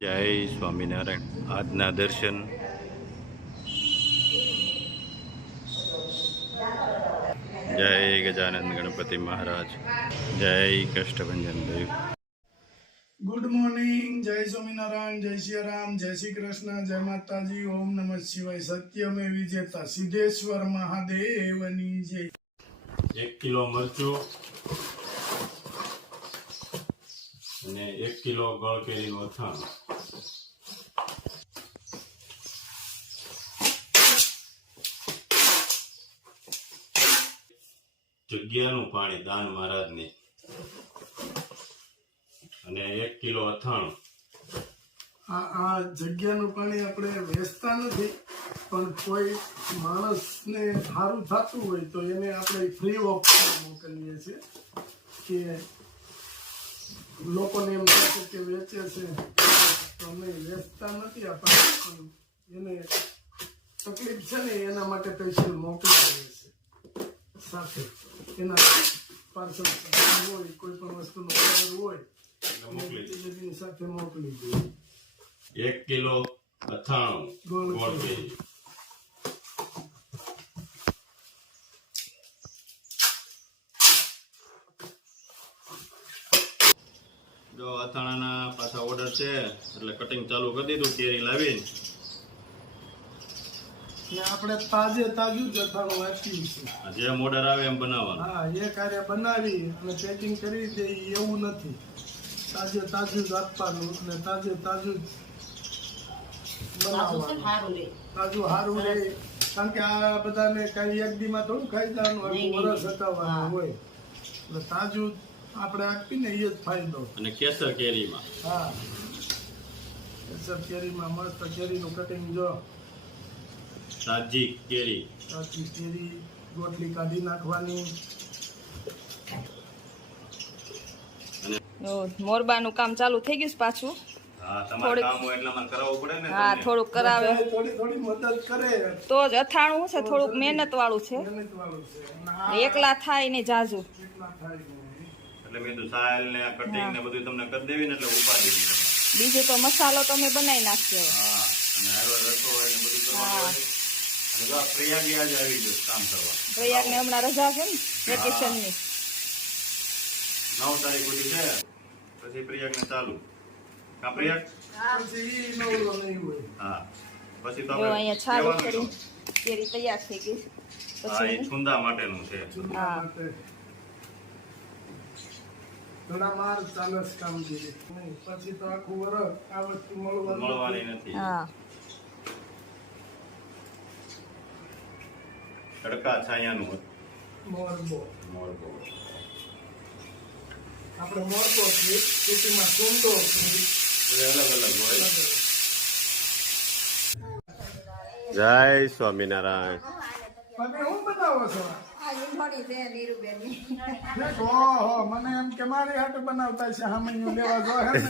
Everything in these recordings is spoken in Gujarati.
જય સ્વામિનારાયણ. આજના દર્શન જય ગજાનંદ ગણપતિ મહારાજ, જય કષ્ટભંજન દેવ. ગુડ મોર્નિંગ, જય સ્વામિનારાયણ, જય શ્રી રામ, જય શ્રી કૃષ્ણ, જય માતાજી, ઓમ નમઃ શિવાય. સત્યમે વિજેતા સિદ્ધેશ્વર મહાદેવની જય. 1 કિલો મરચું અને 1 કિલો ગળ કેરીનું અથાણું. જગ્યાનું પાણી દાન મહારાજની અને 1 કિલો અથાણું. આ જગ્યાનું પાણી આપણે વેચતા નથી, પણ કોઈ માણસને સારું થતું હોય તો એને આપણે ફ્રી ઓફ મોકલીએ છીએ કે લોકોને એમ કહે છે કે વેચે છે, તો અમે વેચતા નથી. આપણે એને તકલીફ છે ને એના માટે સ્પેશિયલ મોકલીએ છીએ સાથે. એના પાર્સલ હોય, કોઈ પણ વસ્તુનો ઓર્ડર હોય એની સાથે મોકલી દઈએ. 1 કિલો અથાણું ગોળ કેરી. જો અથાણાના પાછા ઓર્ડર છે એટલે કટિંગ ચાલુ કરી દીધું કેરી લાવીને. ને આપણે તાજે તાજું જ અથાણું આપીએ છીએ. જેમ ઓર્ડર આવે એમ બનાવવાનું. હા, એ કાર્ય બનાવી અને પેકિંગ કરી દે એવું નથી. તાજે તાજું જ આપવાનું અને તાજે તાજું જ બનાવવાનું. તાજું સારું રહે, કારણ કે આ બધાને કઈ એક દીમાં થોડું ખાઈ જવાનું, આખું વરસ હટાવવાનું હોય. એટલે તાજું આપણે આપીને એ જ ફાયદો. અને કેસર કેરીમાં, હા, કેસર કેરીમાં મસ્ત કેરીનું કટિંગ. જો તાજી કેરી, તાજી કેરી ગોટલી કાઢી નાખવાની. મોરબાનું કામ ચાલુ થઈ ગયું છે પાછું. હા, તમારે કામ હોય એટલે મને કરાવવું પડે ને. હા, થોડુંક કરાવે થોડી થોડી મદદ કરે તો જ. અથાણું છે થોડુંક મહેનત વાળું છે, મહેનત વાળું છે. અને એકલા થાય ને જાજુ. એટલા થાય નહીં. એટલે મેં તો સાયલ ને કટિંગ ને બધું તમને કરી દેવી ને એટલે ઉપાડી દીધી. બીજું તો મસાલો તો અમે બનાવી નાખ્યો. હા, અને હારો રસો હોય ને બધું કરવાનું હા. હોય. અને જો આ પ્રયાગી આજે આવી ગયો કામ કરવા. પ્રયાગ ને હમણાં રજા છે ને વેકેશન ની. 9 તારીખ સુધી છે, પછી પ્રયાગ ને ચાલુ. કા પ્રયાગ? પછી ઈ નવરો નહીં હોય. હા, પછી તો જો અહીંયા છાલ કહેવાનું કરી શું? કેરી તૈયાર થઈ ગઈ છે. હા, એ પછી છુંદા માટેનું છે. ચૂંટણા માટે ઘણા માર ચાલે છે કામગીરી. નહીં, પછી તો આખું વરસ આ વસ્તુ મળવાની નથી. હા, તડકા છાયાનું મોરબો. મોરબો. આપણે મોરબો છીએ, સિટીમાં કુંડો છીએ. અલગ અલગ હોય. જય સ્વામિનારાયણ. તમે શું બનાવો છો? ઓહો, મને એમ કે મારી હાટે બનાવતા છે, હામૈયું લેવા જો હે ને.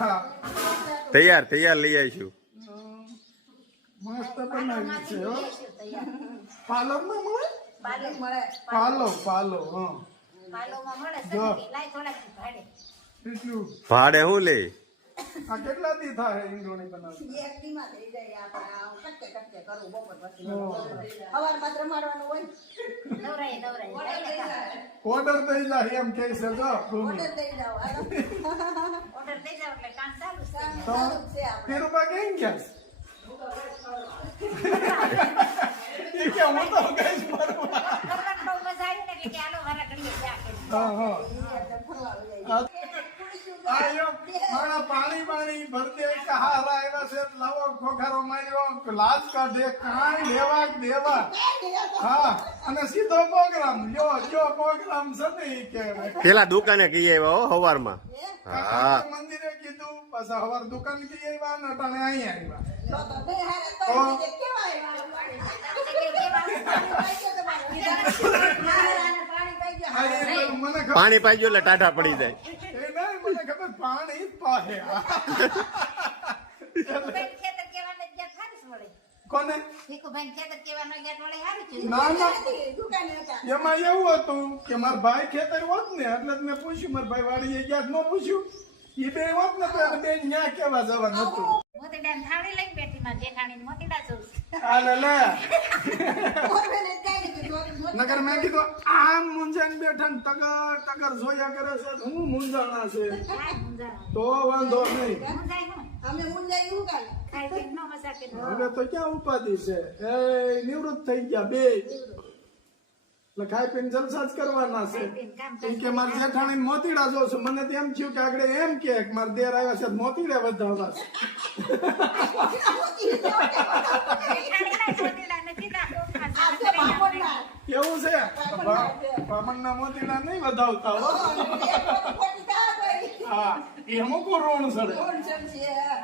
હા, તૈયાર લઈ આવીશું. મસ્ત બનાવી છે હો. પાર્લરમાં મળે? પાલો હા. જો કેટલું ભાડે શું લે? આ કેટલા દી થાય ઈંડોણી બનાવતા? ઓર્ડર દઈ જાય એમ કે છે. જો ભૂમિ તો પીરુબા કેમ ગયા છે? ઈ કે હું તો ગઈશ ફરવા. હા હા. મારા પાણી ભરતે હારા આવ્યા છે, લાવો ખોખારો માર્યો, લાજ કાઢે, કાંઈ લેવા દેવા. હા, અને સીધો પ્રોગ્રામ યો પ્રોગ્રામ છે ને ઈ કે પેલા દુકાને કઈ આવ્યા હો સવારમાં. હા, મંદિરે કીધું, પાછા હવાર દુકાન કી આવ્યા ને અટાણે અહીં આવ્યા. મને પાણી પાઈ એટલે ટાઢા પડી જાય. મને ખબર પાણી પાહે કોને ભીખુભાઈ ખેતર કેવાનો ગયા વળી હારું છે. ના ના દુકાને હતા. એમાં એવું હતું કે મારા ભાઈ ખેતર હોત ને એટલે જ મેં પૂછ્યું મારા ભાઈ વાડીએ ગયા ન પૂછ્યું એ બે હોત ને તો બે ન્યા કેવા જવાનું હતું મોતીડાને થાળી લઈને બેઠી માં જેઠાણી મોતીડા જોઉં છું. આલે લે મોરબેને કાંઈ કીધું, નગર મેં કીધું આમ મૂંઝાઈને બેઠા ને ટગર ટગર જોયા કરે છે તો હું મૂંઝાણા છે કાંઈ મૂંઝાણો. તો વાંધો નહીં મૂંઝાય હું. અમે મુંજાઈ એવું કાલે ખાઈ પીને નો મજા કરી. હવે તો ક્યાં ઉપાધિ છે એ નિવૃત્ત થઈ ગયા બે એટલે ખાઈ પીને જલસા જ કરવાના છે કામ ઈ કે મારે જેઠાણી મોતીડા જો છું મને તો એમ થયું કે આગળ એમ કે મારે દેર આવ્યા છે મોતીડા વધારવા છે જેઠાણીના મોતીડા નથી ના આજે બાપડના કેવું છે બામણના મોતીડા નહીં વધાવતા હો ખોટી તા કોઈ હા એ અમુક રોણ સડે કોણ છે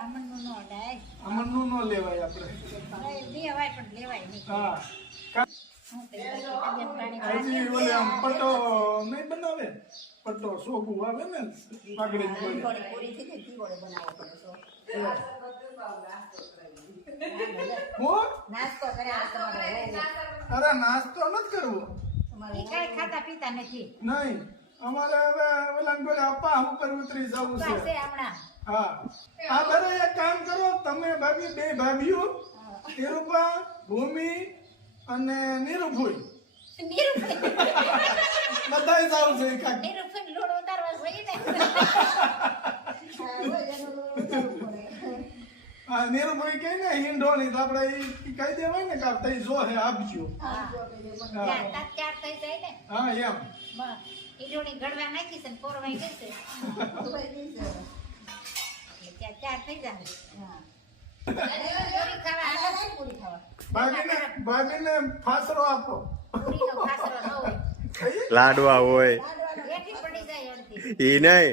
અમનનું નો ડાય. આમનું ન લેવાય આપણે લેવાય પણ લેવાય નહીં. હા હું તો તબિયત પાણી હજી ઓલે આમ પટ્ટો નહીં બનાવે પટ્ટો સોગું આવે ને પાઘડી પૂરી થઈ ગઈ તીવડે બનાવો પડે છો હું નાસ્તો કર્યા તમારે અરે નાસ્તો નથી કરવો ઈ કાંઈ ખાતા પીતા નથી. નહીં અમારે હવે ઓલા જોડે અપ્પા ઉપર ઉતરી જવું પાસે છે હમણાં હા આ બરે એક કામ કરો તમે ભાભી બે ભાભીઓ નિરૂપા ભૂમિ અને નિરૂભુઈ બધાય જાવ છે કાંઈક. નિરૂપણ લોડ ઉતારવા જોઈએ ને. આ નિરૂભુઈ કહે ને હિંડોળી તો આપણે ઈ કહી દેવાય ને કે આ તઈ જો હે આપજો ચાર ચાર થઈ જાય ને. હા એમ ઈડોળી ગળવા નાખી છે ને પોરવાઈ ગઈ છે. એટલે ત્યાં ચાર થઈ જાય. પૂરી ખાવા હાલે. પૂરી ખાવા ભાભીને ફાસરો આપો પૂરીનો ફાસરો ન હોય. લાડવા હોય બેઠી પડી જાય અડધી. ઈ નહીં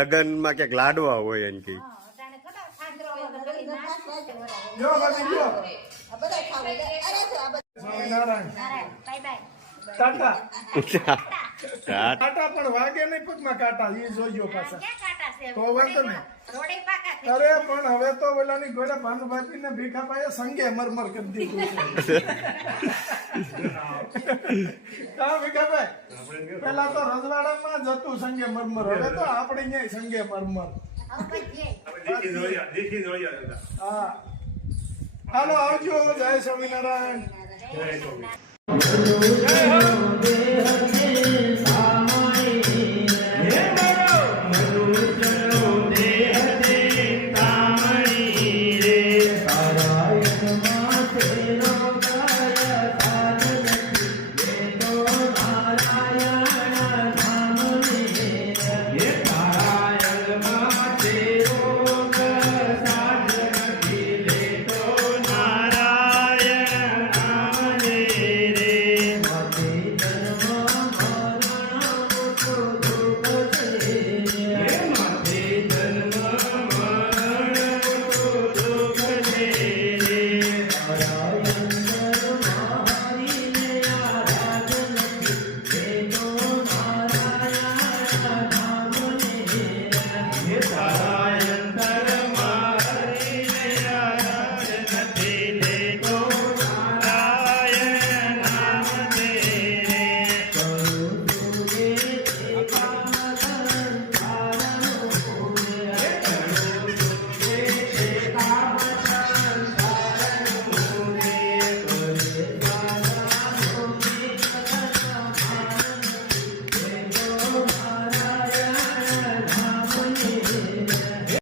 લગનમાં ક્યાંક લાડવા હોય એમ કે હા, અટાણે ખરા ફાસરો હોય તો પેલી નાશ થાય છે વરાળ. જો ભાભી જો આ બધા ખાવા અરે છે આ બધા સ્વામિનારાયણ નારાયણ, બાય બાય. ટાટા ટાટા કાંટા પણ વાગે નહીં પગમાં કાંટા એ જોજો પાછા ક્યાં કાંટા છે? તો વાંધો નહીં. રોડે પાકા થઈ અરે પણ હવે તો ઓલાની ઘોડે ભાનુભાઈ ને ભીખા પાયે સંગે મરમર કરી દીધું છે હા ભીખાભાઈ પેલા તો રજવાડામાં જ હતું સંગે મરમર હવે તો આપણે અહીંયા સંગે મરમર હવે પછી દેખી જોયા હતા. હા હાલો આવજો જય સ્વામિનારાયણ જય